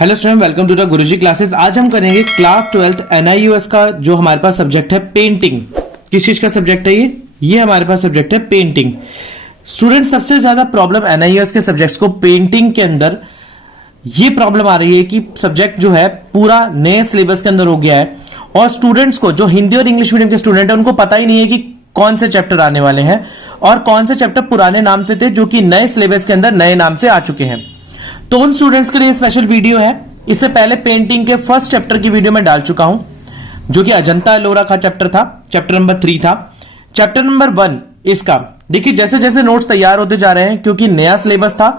Hello student, welcome to the Guruji classes. आज हम करेंगे क्लास 12th NIUS का जो हमारे पास सब्जेक्ट है पेंटिंग। किस चीज का सब्जेक्ट है ये हमारे पास सब्जेक्ट है पेंटिंग। स्टूडेंट, सबसे ज्यादा प्रॉब्लम NIUS के सब्जेक्ट्स को पेंटिंग के अंदर ये प्रॉब्लम आ रही है कि सब्जेक्ट जो है पूरा नए सिलेबस के अंदर हो गया है और स्टूडेंट्स को, जो हिंदी और इंग्लिश मीडियम के स्टूडेंट है, उनको पता ही नहीं है कि कौन से चैप्टर आने वाले हैं और कौन से चैप्टर पुराने नाम से थे जो कि नए सिलेबस के अंदर नए नाम से आ चुके हैं। तो उन स्टूडेंट्स के लिए स्पेशल वीडियो है। इससे पहले पेंटिंग के फर्स्ट चैप्टर की वीडियो में डाल चुका हूं, जो कि अजंता एलोरा का चैप्टर था, चैप्टर नंबर 3 था। चैप्टर नंबर 1 इसका देखिए, जैसे जैसे नोट्स तैयार होते जा रहे हैं, क्योंकि नया सिलेबस था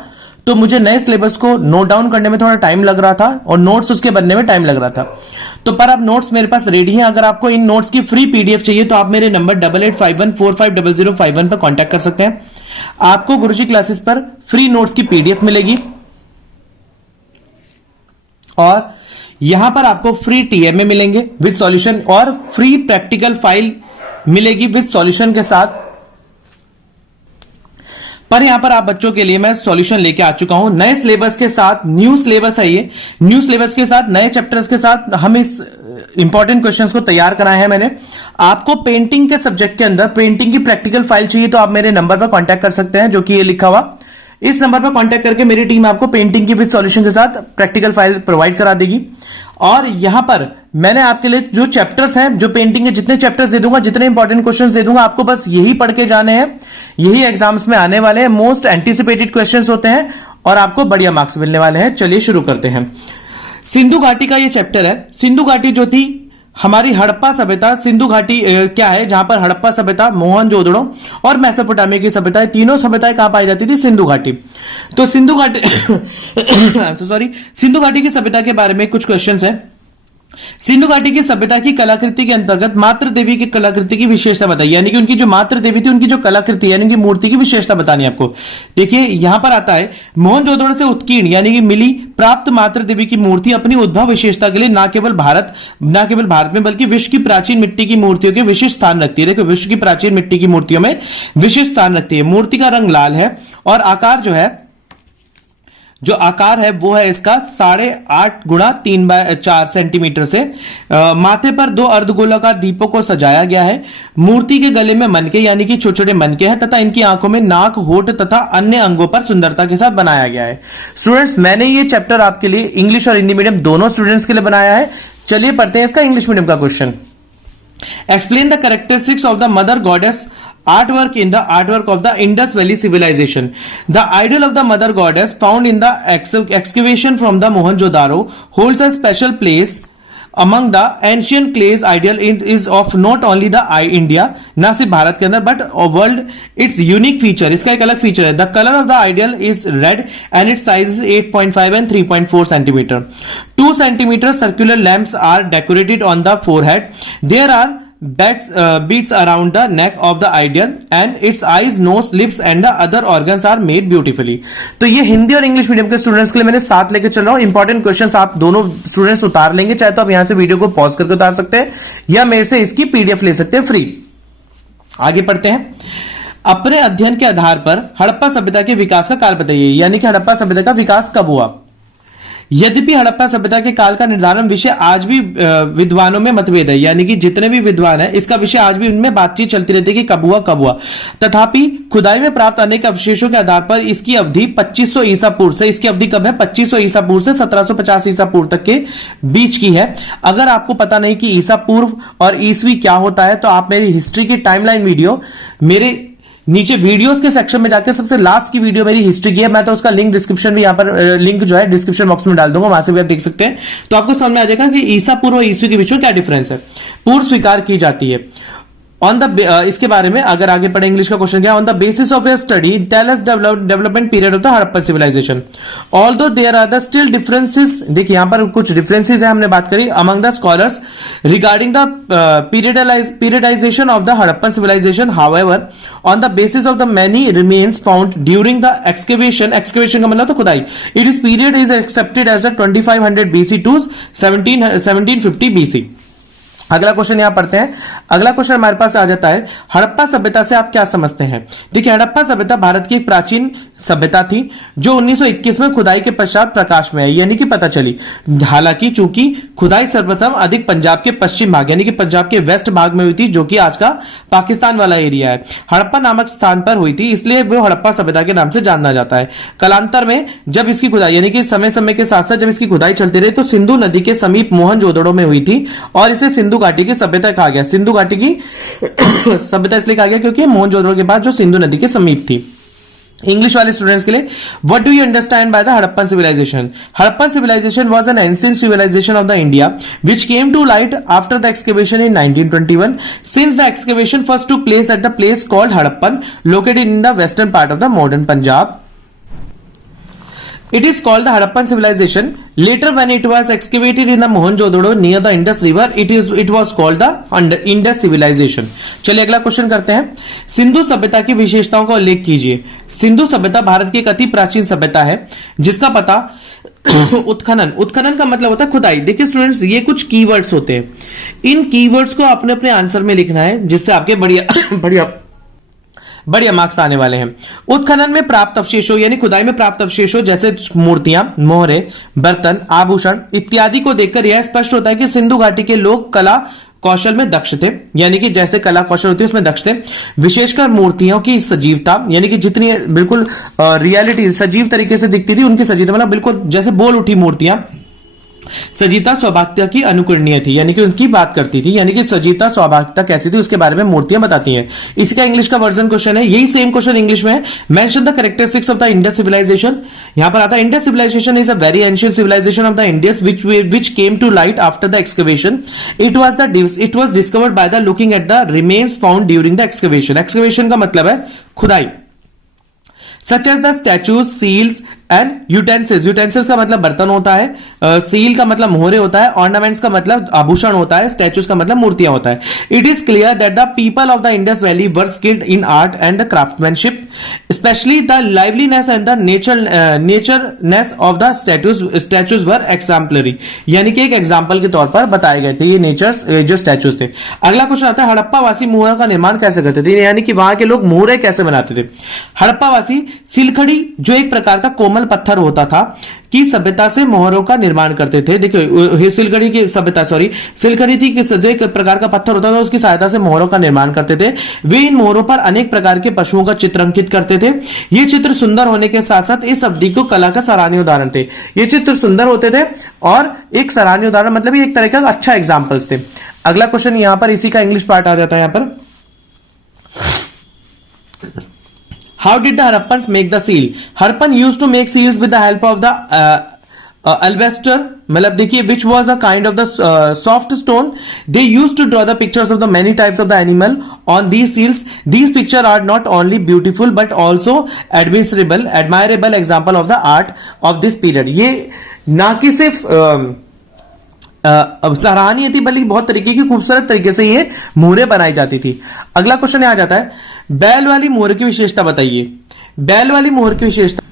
तो मुझे नए सिलेबस को नोट डाउन करने में थोड़ा टाइम लग रहा था और नोट्स उसके बनने में टाइम लग रहा था। तो पर अब नोट्स मेरे पास रेडी हैं। अगर आपको इन नोट्स की फ्री पीडीएफ चाहिए तो आप मेरे नंबर 8851450051 पर कांटेक्ट कर सकते हैं। आपको गुरुजी क्लासेस पर फ्री नोट्स की पीडीएफ मिलेगी और यहां पर आपको फ्री टीएमए मिलेंगे विद सॉल्यूशन और फ्री प्रैक्टिकल फाइल मिलेगी विद सॉल्यूशन के साथ। पर यहां पर आप बच्चों के लिए मैं सॉल्यूशन लेके आ चुका हूं नए सिलेबस के साथ। न्यू सिलेबस है ये, न्यू सिलेबस के साथ नए चैप्टर्स के साथ हम इस इंपॉर्टेंट क्वेश्चंस को तैयार कराए हैं मैंने। आपको पेंटिंग के सब्जेक्ट के अंदर पेंटिंग की प्रैक्टिकल फाइल चाहिए तो आप मेरे नंबर पर कांटेक्ट कर सकते हैं, जो कि ये लिखा हुआ। इस नंबर पर कांटेक्ट करके मेरी टीम आपको पेंटिंग की विद सॉल्यूशन के साथ प्रैक्टिकल फाइल प्रोवाइड करा देगी। और यहां पर मैंने आपके लिए जो चैप्टर्स हैं, जो पेंटिंग के जितने चैप्टर्स दे दूंगा, जितने इंपॉर्टेंट क्वेश्चंस दे दूंगा, आपको बस यही पढ़ के जाने हैं। यही एग्जाम्स में आने वाले हैं, मोस्ट एंटीसिपेटेड क्वेश्चंस होते हैं और आपको बढ़िया मार्क्स मिलने वाले हैं। चलिए शुरू करते हैं। सिंधु घाटी का ये चैप्टर है। सिंधु घाटी जो थी हमारी हड़प्पा सभ्यता, सिंधु घाटी क्या है, जहां पर हड़प्पा सभ्यता, मोहनजोदड़ो और मेसोपोटामिया की सभ्यता, तीनों सभ्यताएं कहां पाई जाती थी? सिंधु घाटी। तो सिंधु घाटी सॉरी सिंधु घाटी की सभ्यता के बारे में कुछ क्वेश्चंस है। सिंधु घाटी की सभ्यता की कलाकृति के अंतर्गत मातृ देवी की कलाकृति की विशेषता बताइए, यानी कि उनकी जो मातृ देवी थी उनकी जो कलाकृति यानी कि मूर्ति की विशेषता बतानी है आपको। देखिए यहां पर आता है, मोहनजोदड़ो से उत्कीर्ण यानी कि मिली प्राप्त मातृ देवी की मूर्ति अपनी उद्भव विशेषता के लिए न केवल भारत में बल्कि विश्व की प्राचीन मिट्टी की मूर्तियों के विशिष्ट स्थान रखती है। देखो, विश्व की प्राचीन मिट्टी की मूर्तियों में विशिष्ट स्थान रखती है। मूर्ति का रंग लाल है और आकार जो आकार है वो है इसका 8.5 गुणा 3/4 सेंटीमीटर से। माथे पर 2 अर्धगोलाकार दीपों को सजाया गया है। मूर्ति के गले में मनके यानी कि छोटे छोटे मनके हैं तथा इनकी आंखों में नाक, होठ तथा अन्य अंगों पर सुंदरता के साथ बनाया गया है। स्टूडेंट्स, मैंने ये चैप्टर आपके लिए इंग्लिश और हिंदी मीडियम दोनों स्टूडेंट्स के लिए बनाया है। चलिए पढ़ते हैं इसका इंग्लिश मीडियम का question. Explain the characteristics of the mother goddess artwork in the artwork of the Indus Valley civilization. The idol of the mother goddess found in the excavation from the Mohenjo-daro holds a special place among the ancient clays. Ideal is of not only the India, ना सिर्फ भारत के अंदर, but world. Its unique feature, इसका एक अलग feature है। The color of the ideal is red and its size is 8.5 and 3.4 centimeter. 2 centimeter circular lamps are decorated on the forehead. There are beads around the neck of the ideal and its eyes, nose, lips and the other organs are made beautifully. तो ये हिंदी और English medium के students के लिए मैंने साथ लेके चल रहा हूं। इंपॉर्टेंट क्वेश्चंस आप दोनों स्टूडेंट्स उतार लेंगे, चाहे तो आप यहां से वीडियो को पॉज करके उतार सकते हैं या मेरे से इसकी पीडीएफ ले सकते हैं फ्री। आगे पढ़ते हैं। अपने अध्ययन के आधार पर हड़प्पा सभ्यता के विकास का काल बताइए, यानी कि हड़प्पा सभ्यता का विकास कब हुआ। यद्यपि हड़प्पा सभ्यता के काल का निर्धारण विषय आज भी विद्वानों में मतभेद है, यानी कि जितने भी विद्वान हैं इसका विषय आज भी उनमें बातचीत चलती रहती है कि कब हुआ। तथापि खुदाई में प्राप्त अनेक अवशेषों के आधार पर इसकी अवधि 2500 ईसा पूर्व से, इसकी अवधि कब है? 2500 ईसा पूर्व से 1750 ईसा पूर्व तक के बीच की है। अगर आपको पता नहीं कि ईसा पूर्व और ईसवी क्या होता है तो आप मेरी हिस्ट्री की टाइमलाइन वीडियो मेरे नीचे वीडियोस के सेक्शन में जाकर सबसे लास्ट की वीडियो मेरी हिस्ट्री की है, मैं तो उसका लिंक डिस्क्रिप्शन में, यहां पर लिंक जो है डिस्क्रिप्शन बॉक्स में डाल दूंगा, वहां से भी आप देख सकते हैं। तो आपको समझ में आ जाएगा कि ईसा पूर्व और ईसवी के बीच में क्या डिफरेंस है। पूर्व स्वीकार की जाती है ऑन द इसके बारे में अगर आगे पढ़े, इंग्लिश का क्वेश्चन क्या, on the basis of your study tell us development period of the Harappa civilisation although there are the still differences. देखिए यहां पर कुछ डिफरेंसेस है, हमने बात करी among the scholars regarding the periodisation of the Harappan civilisation. However on the basis of the many remains found during the excavation का मतलब तो खुदाई, it is period is accepted as the 2500 BC to 1750 BC। अगला question यहां पढ़ते हैं। अगला question हमारे पास आ जाता है, हड़प्पा सभ्यता से आप क्या समझते हैं? देखिए, हड़प्पा सभ्यता भारत की एक प्राचीन सभ्यता थी जो 1921 में खुदाई के पश्चात प्रकाश में आई, यानी कि पता चली। हालांकि चूंकि खुदाई सर्वप्रथम अधिक पंजाब के पश्चिम भाग यानी कि पंजाब के वेस्ट भाग में हुई थी, जो कि आज का पाकिस्तान वाला एरिया है। हड़प्पा नामक स्थान पर हुई थी, इसलिए वो हड़प्पा सभ्यता के नाम से जाना जाता है। कालांतर में जब इसकी खुदाई यानी कि समय समय के साथ साथ जब इसकी खुदाई चलती रही तो सिंधु नदी के समीप मोहनजोदड़ो में हुई थी और इसे सिंधु घाटी की सभ्यता कहा गया। सिंधु घाटी की सभ्यता इसलिए कहा गया क्योंकि मोहनजोदड़ो के पास जो सिंधु नदी के समीप थी। इंग्लिश वाले स्टूडेंट्स के लिए, what do you understand by the Harappan civilisation? Harappan civilisation was an ancient civilisation of the India which came to light after the excavation in 1921 since the excavation first took place at the place called Harappan located in the western part of the modern Punjab. It is called the Harappan civilization. Later, when it was excavated in the Mohenjo-daro near the Indus River, it was called the Indus civilization. चलिए अगला question करते हैं, सिंधु सभ्यता की विशेषताओं का उल्लेख कीजिए. सिंधु सभ्यता भारत की एक अति प्राचीन सभ्यता है जिसका पता उत्खनन का मतलब होता है खुदाई. देखिए स्टूडेंट्स, ये कुछ कीवर्ड्स होते हैं. इन कीवर्ड्स को आपने अपने आंसर में लिखना है जिससे आपके बढ़िया मार्क्स आने वाले हैं. उत्खनन में प्राप्त अवशेषों यानी खुदाई में प्राप्त अवशेषों जैसे मूर्तियां, मोहरे, बर्तन, आभूषण इत्यादि को देखकर यह स्पष्ट होता है कि सिंधु घाटी के लोग कला कौशल में दक्ष थे, यानी कि जैसे कला कौशल होती है उसमें दक्ष थे. विशेषकर मूर्तियों की सजीवता यानी कि जितनी बिल्कुल रियलिटी सजीव तरीके से दिखती थी उनकी सजीवता, मतलब बिल्कुल जैसे बोल उठी मूर्तियां. सजीवता सौभाग्यता की अनुकरणीय थी, यानी कि उनकी बात करती थी, यानी कि सजीवता सौभाग्यता कैसी थी उसके बारे में मूर्तियां बताती हैं. इसका इंग्लिश का वर्जन क्वेश्चन है, यही सेम क्वेश्चन इंग्लिश में है. Mention the characteristics of the Indus civilisation. यहां पर आता है, Indus civilisation is a very ancient civilisation of the Indians which came to light after the excavation. It was discovered by the looking at the remains found during the excavation. Excavation का मतलब है खुदाई. Such as the statues, seals and utensils. Utensils का मतलब बर्तन होता है, seal का मतलब मोहरे होता है, ऑर्नामेंट्स का मतलब आभूषण होता है, स्टैचूज का मतलब मूर्तियां होता है. It is clear that the people of the Indus valley were skilled in art and the craftsmanship, specially the liveliness and the natureness of the statues were exemplary, यानी कि एक एग्जाम्पल के तौर पर बताए गए थे ये नेचर्स जो स्टैचूज थे. अगला क्वेश्चन आता है, हड़प्पा वासी मोहरों का निर्माण कैसे करते थे, यानी कि वहां के लोग मोहरे कैसे बनाते थे. हड़प्पा वासी सिलखड़ी जो एक प्रकार का कोमल पत्थर होता था की सभ्यता से मोहरों का निर्माण करते थे. देखिए सिलखड़ी की सभ्यता सिलखड़ी थी कि एक प्रकार का पत्थर होता था, उसकी सहायता से मोहरों का निर्माण करते थे. वे इन मोहरों पर अनेक प्रकार के पशुओं का चित्र अंकित करते थे. ये चित्र सुंदर होने के साथ साथ इस अवधि को कला का सराहनीय उदाहरण थे. ये चित्र सुंदर होते थे और एक सराहनीय उदाहरण मतलब एक तरह का अच्छा एग्जाम्पल्स थे. अगला क्वेश्चन यहां पर इसी का इंग्लिश पार्ट आ जाता है. यहां पर How did the Harappans make the seal? Harappan used to make seals with the help of the alabaster, मतलब देखिए which was a kind of the soft stone. They used to draw the pictures of the many types of the animal on these seals. These pictures are not only beautiful but also admirable example of the art of this period. ये ना कि सिर्फ सराहनीय थी बल्कि बहुत तरीके की खूबसूरत तरीके से ये मोहरें बनाई जाती थी. अगला क्वेश्चन आ जाता है, बैल वाली मोहर की विशेषता बताइए. बैल वाली मोहर की विशेषता,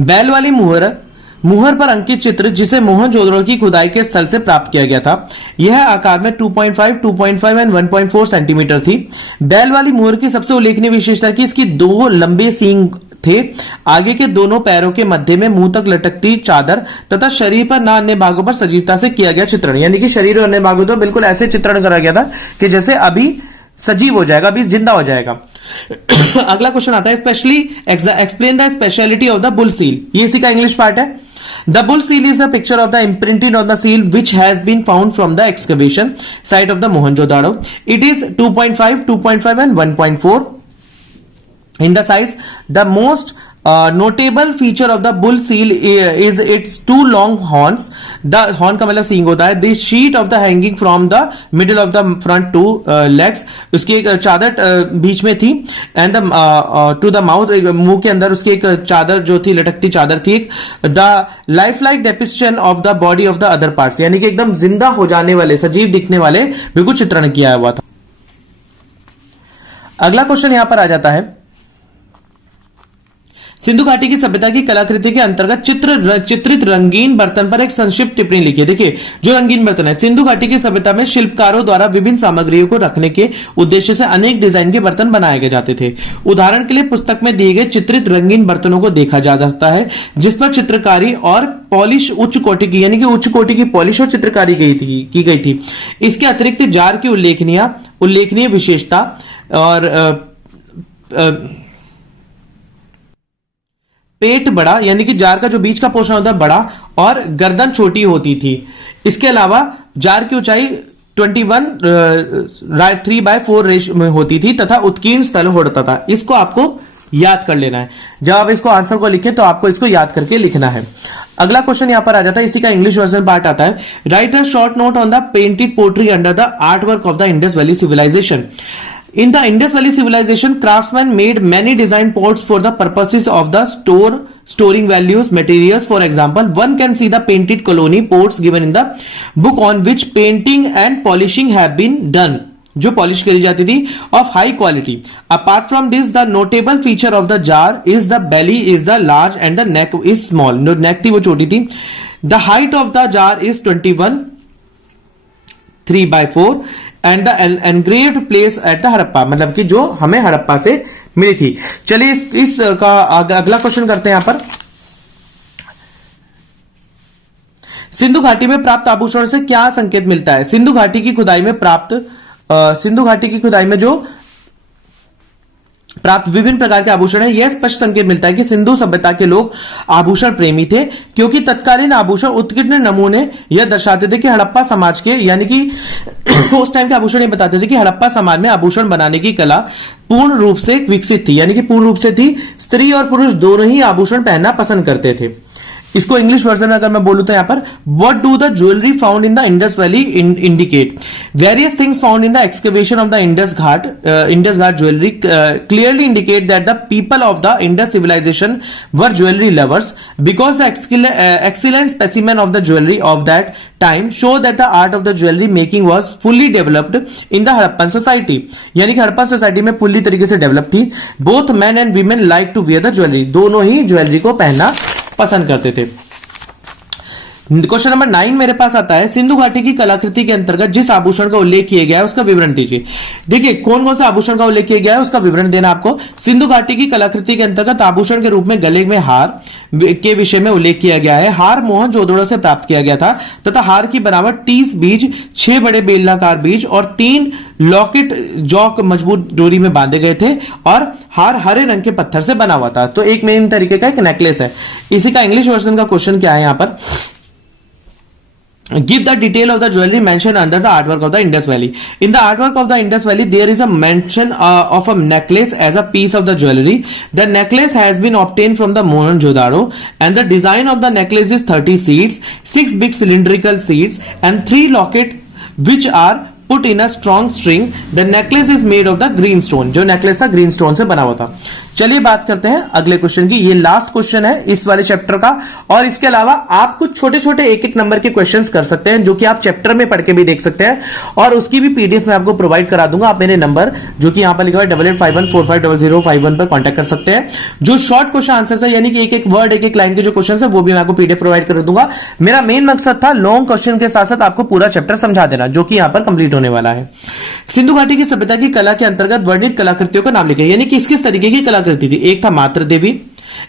बैल वाली मुहर पर अंकित चित्र जिसे मोहनजोदड़ो की खुदाई के स्थल से प्राप्त किया गया था. यह आकार में 2.5, 2.5 एंड 1.4 सेंटीमीटर थी. बैल वाली मुहर की सबसे उल्लेखनीय विशेषता कि इसकी दो लंबे सींग थे. आगे के दोनों पैरों के मध्य में मुंह तक लटकती चादर तथा शरीर पर न अन्य भागों पर सजीवता से किया गया चित्रण, यानी कि शरीर और अन्य भागों तो बिल्कुल ऐसे चित्रण करा गया था कि जैसे अभी सजीव हो जाएगा, अभी जिंदा हो जाएगा. अगला क्वेश्चन आता है, specially explain the speciality of the bull seal. ये इसी का इंग्लिश पार्ट है. The bull seal is a picture of the imprinting on the seal which has been found from the excavation site of the Mohenjo-daro. It is 2.5, 2.5 and 1.4 in the size. The most notable feature of the bull seal is its two long horns. The horn का मतलब सींग होता है. This sheet of the hanging from the middle of the front two legs. उसकी एक चादर बीच में थी and the to the mouth, मुंह के अंदर उसकी एक चादर जो थी, लटकती चादर थी. The lifelike depiction of the body of the other parts, यानी कि एकदम जिंदा हो जाने वाले, सजीव दिखने वाले बिल्कुल चित्रण किया हुआ था. अगला क्वेश्चन यहां पर आ जाता है, सिंधु घाटी की सभ्यता की कलाकृति के अंतर्गत चित्रित रंगीन बर्तन पर एक संक्षिप्त टिप्पणी लिखिए। देखिए जो रंगीन बर्तन है, सिंधु घाटी की सभ्यता में शिल्पकारों द्वारा विभिन्न सामग्रियों को रखने के उद्देश्य से अनेक डिजाइन के बर्तन बनाए गए जाते थे। उदाहरण के लिए पुस्तक में दिए गए चित्रित रंगीन बर्तनों को देखा जा सकता है जिस पर चित्रकारी और पॉलिश उच्च कोटि की, यानी कि उच्च कोटि की पॉलिश और चित्रकारी की गई थी। इसके अतिरिक्त जार की उल्लेखनीय विशेषता और पेट बड़ा, यानी कि जार का जो बीच का पोर्शन होता है बड़ा और गर्दन छोटी होती थी। इसके अलावा जार की ऊंचाई 3/4 रेशो में होती थी तथा उत्कीर्ण स्थल होता था। इसको आपको याद कर लेना है। जब आप इसको आंसर को लिखें तो आपको इसको याद करके लिखना है। अगला क्वेश्चन यहां पर आ जाता है, इसी का इंग्लिश वर्जन पार्ट आता है। Write a short note on the painted pottery under the art work of the Indus valley civilisation. In the Indus Valley civilization, craftsmen made many design pots for the purposes of the storing values materials. For example, one can see the painted colony pots given in the book on which painting and polishing have been done. जो polish करी जाती थी of high quality. Apart from this, the notable feature of the jar is the belly is the large and the neck is small. No, neck थी वो छोटी थी. The height of the jar is 21 3/4 and the engraved place at the Harappa, मतलब कि जो हमें हड़प्पा से मिली थी। चलिए इस का अगला क्वेश्चन करते हैं यहां पर। सिंधु घाटी में प्राप्त आभूषण से क्या संकेत मिलता है? सिंधु घाटी की खुदाई में जो प्राप्त विभिन्न प्रकार के आभूषण है, यह स्पष्ट संकेत मिलता है कि सिंधु सभ्यता के लोग आभूषण प्रेमी थे, क्योंकि तत्कालीन आभूषण उत्कीर्ण नमूने यह दर्शाते थे कि हड़प्पा समाज के, यानी कि उस टाइम के आभूषण ये बताते थे कि हड़प्पा समाज में आभूषण बनाने की कला पूर्ण रूप से विकसित थी, यानी कि पूर्ण रूप से थी। स्त्री और पुरुष दोनों ही आभूषण पहनना पसंद करते थे। इसको इंग्लिश वर्जन में अगर मैं बोलूं तो यहां पर what do the jewellery found in the Indus valley indicate various things found in the excavation of the Indus घाट jewellery clearly indicate that the people of the Indus civilisation were jewellery lovers because the excellent specimen of the jewellery of that time show that the art of the jewellery making was fully developed in the Harappan society, यानी कि Harappan society में fully तरीके से develop थी। Both man and women like to wear the jewellery, दोनों ही jewellery को पहनना पसंद करते थे। क्वेश्चन नंबर 9 मेरे पास आता है, सिंधु घाटी की कलाकृति के अंतर्गत जिस आभूषण का उल्लेख किया गया है उसका विवरण दीजिए। देखिए कौन कौन सा आभूषण का उल्लेख किया गया है उसका विवरण देना आपको। सिंधु घाटी की कलाकृति के अंतर्गत आभूषण के रूप में गले में हार के विषय में उल्लेख किया गया है। हार मोहनजोदड़ो से प्राप्त किया गया था तथा हार की बनावट 30 बीज, 6 बड़े बेलनाकार बीज और 3 लॉकेट जॉक मजबूत डोरी में बांधे गए थे और हार हरे रंग के पत्थर से बना हुआ था। तो एक मेन तरीके का एक नेकलेस है। इसी का इंग्लिश वर्जन का क्वेश्चन क्या है यहां पर, give the detail of the jewelry mentioned under the artwork of the Indus Valley. In the artwork of the Indus Valley, there is a mention of a necklace as a piece of the jewelry. The necklace has been obtained from the Mohenjo-daro, and the design of the necklace is 30 seeds, 6 big cylindrical seeds, and 3 lockets which are put in a strong string. The necklace is made of the green stone. जो necklace था green stone से बना हुआ था। चलिए बात करते हैं अगले क्वेश्चन की। ये लास्ट क्वेश्चन है इस वाले चैप्टर का, और इसके अलावा आप कुछ छोटे छोटे एक एक नंबर के क्वेश्चंस कर सकते हैं जो कि आप चैप्टर में पढ़ के भी देख सकते हैं, और उसकी भी पीडीएफ में आपको प्रोवाइड करा दूंगा। आप मेरे नंबर जो कि यहां पर लिखा हुआ है 8851450051 पर कॉन्टैक्ट कर सकते हैं। जो शॉर्ट क्वेश्चन आंसर है, यानी कि एक एक वर्ड एक एक लाइन के जो क्वेश्चन है वो भी मैं आपको पीडीएफ प्रोवाइड कर दूंगा। मेरा मेन मकसद था लॉन्ग क्वेश्चन के साथ साथ आपको पूरा चैप्टर समझा देना, जो कि यहां पर कंप्लीट होने वाला है। सिंधु घाटी की सभ्यता की कला के अंतर्गत वर्णित कलाकृतियों का नाम लिखे, यानी कि किस किस तरीके की कलाकृति थी। एक था मातृ देवी,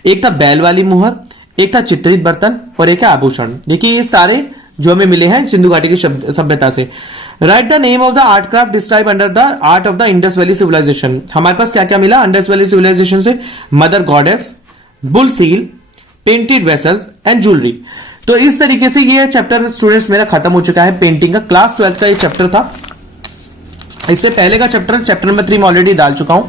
एक था बैल वाली मुहर, एक था चित्रित बर्तन और एक है आभूषण। देखिए ये सारे जो हमें मिले हैं सिंधु घाटी की सभ्यता से। Write the name of the art craft describe under the art of the Indus valley civilisation. हमारे पास क्या क्या मिला इंडस वैली सिविलाइजेशन से? Mother goddess, bull seal, painted vessels and jewellery. तो इस तरीके से ये चैप्टर स्टूडेंट्स मेरा खत्म हो चुका है। पेंटिंग का क्लास 12 का ये चैप्टर था। इससे पहले का चैप्टर नंबर 3 में ऑलरेडी डाल चुका हूं।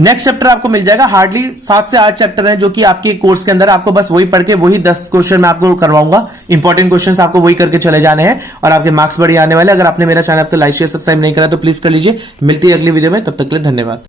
नेक्स्ट चैप्टर आपको मिल जाएगा, हार्डली 7 से 8 चैप्टर हैं जो कि आपके कोर्स के अंदर आपको बस वही पढ़ के वही 10 क्वेश्चन मैं आपको करवाऊंगा। इंपॉर्टेंट क्वेश्चंस आपको वही करके चले जाने हैं और आपके मार्क्स बढ़िया आने वाले। अगर आपने मेरा चैनल अब तक लाइक शेयर सब्सक्राइब नहीं करा तो प्लीज कर लीजिए। मिलती है अगली वीडियो में, तब तक के लिए धन्यवाद।